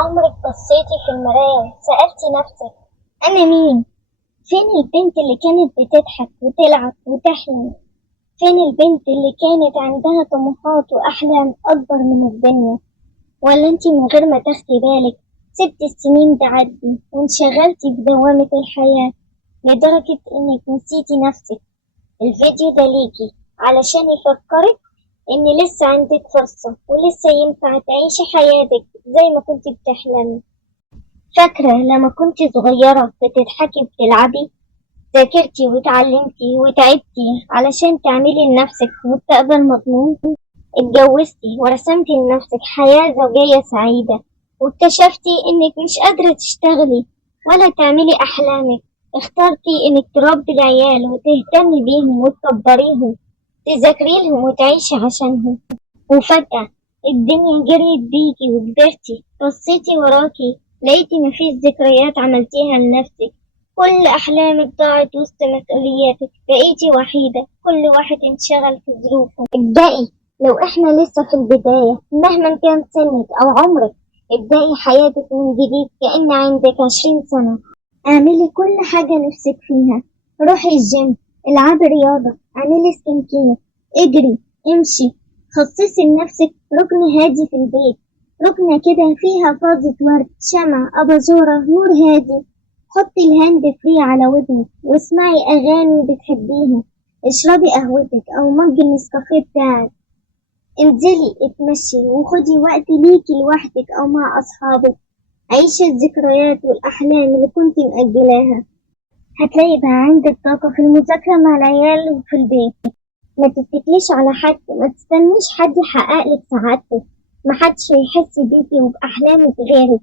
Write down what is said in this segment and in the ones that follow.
عمرك بصيتي في المراية وسألتي نفسك أنا مين؟ فين البنت اللي كانت بتضحك وتلعب وتحلم؟ فين البنت اللي كانت عندها طموحات وأحلام أكبر من الدنيا؟ ولا انتي من غير ما تاخدي بالك سبت السنين تعدي وانشغلتي بدوامة الحياة لدرجة إنك نسيتي نفسك؟ الفيديو ده ليكي علشان يفكرك إن لسه عندك فرصة ولسه ينفع تعيشي حياتك زي ما كنتي بتحلمي. فاكرة لما كنتي صغيرة بتضحكي وبتلعبي؟ ذاكرتي واتعلمتي وتعبتي علشان تعملي لنفسك مستقبل مضمون. اتجوزتي ورسمتي لنفسك حياة زوجية سعيدة، واكتشفتي إنك مش قادرة تشتغلي ولا تعملي أحلامك. اخترتي إنك تربي العيال وتهتمي بيهم وتكبريهم، تذاكري لهم وتعيشي عشانهم. وفجأة الدنيا جريت بيكي وكبرتي، بصيتي وراكي لقيتي مفيش ذكريات عملتيها لنفسك. كل أحلامك ضاعت وسط مسؤولياتك، بقيتي وحيدة، كل واحد انشغل في ظروفه. ابدأي لو احنا لسه في البداية، مهما كان سنك أو عمرك. ابدأي حياتك من جديد كأن عندك 20 سنة. اعملي كل حاجة نفسك فيها، روحي الجيم، العبي رياضة، اعملي سكين كير، اجري، امشي. خصصي لنفسك ركن هادي في البيت، ركنة كده فيها فازة ورد، شمع، أباجورة، نور هادي. حطي الهاند فري على ودنك واسمعي أغاني بتحبيها. اشربي قهوتك أو مج النسكافيه بتاعك. انزلي اتمشي وخدي وقت ليكي لوحدك أو مع أصحابك. عيشي الذكريات والأحلام اللي كنتي مأجلاها. هتلاقي بقى عندك طاقة في المذاكرة مع العيال وفي البيت. ما تتكليش على حد، ما تستنيش حد يحققلك سعادتك. محدش هيحس بيكي وبأحلامك غيرك.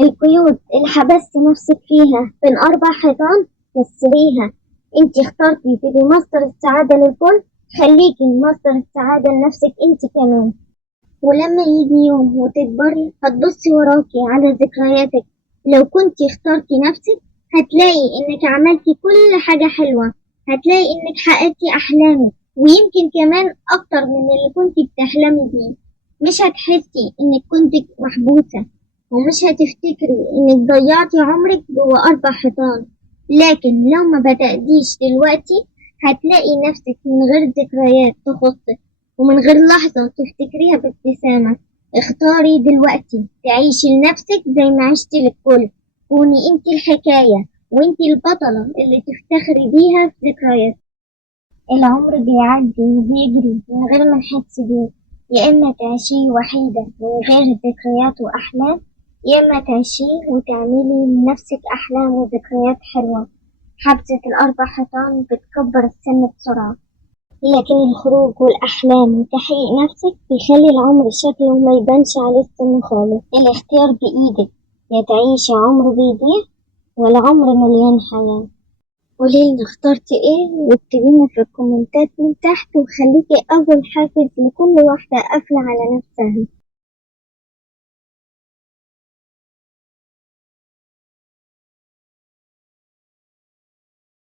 القيود اللي حبستي نفسك فيها بين 4 حيطان كسريها. انتي اخترتي تبقي مصدر السعادة للكل، خليكي مصدر السعادة لنفسك انتي كمان. ولما يجي يوم وتكبري هتبصي وراكي على ذكرياتك، لو كنتي اخترتي نفسك هتلاقي انك عملتي كل حاجة حلوة. هتلاقي انك حققتي احلامك ويمكن كمان اكتر من اللي كنتي بتحلمي بيه. مش هتحسي انك كنتي محبوسة، ومش هتفتكري انك ضيعتي عمرك جوه 4 حيطان. لكن لو ما بدأتيش دلوقتي هتلاقي نفسك من غير ذكريات تخصك، ومن غير لحظة تفتكريها بابتسامة. اختاري دلوقتي تعيشي لنفسك زي ما عشتي للكل. كوني انتي الحكاية وانتي البطلة اللي تفتخري بيها في ذكريات. العمر بيعدي وبيجري من غير ما نحس بيه. يا إما تعيشيه وحيدة من غير ذكريات وأحلام، يا إما تعيشيه وتعملي لنفسك أحلام وذكريات حلوة. حبسة ال4 حيطان بتكبر السن بسرعة، لكن الخروج والأحلام وتحقيق نفسك بيخلي العمر شكله ما يبانش عليه السن خالص. الاختيار بإيدك، يا تعيشي عمر بيضيع ولا عمر مليان حياة. قوليلنا اخترتي ايه واكتبيلنا في الكومنتات من تحت، وخليكي أول حافز لكل واحدة قافلة على نفسها.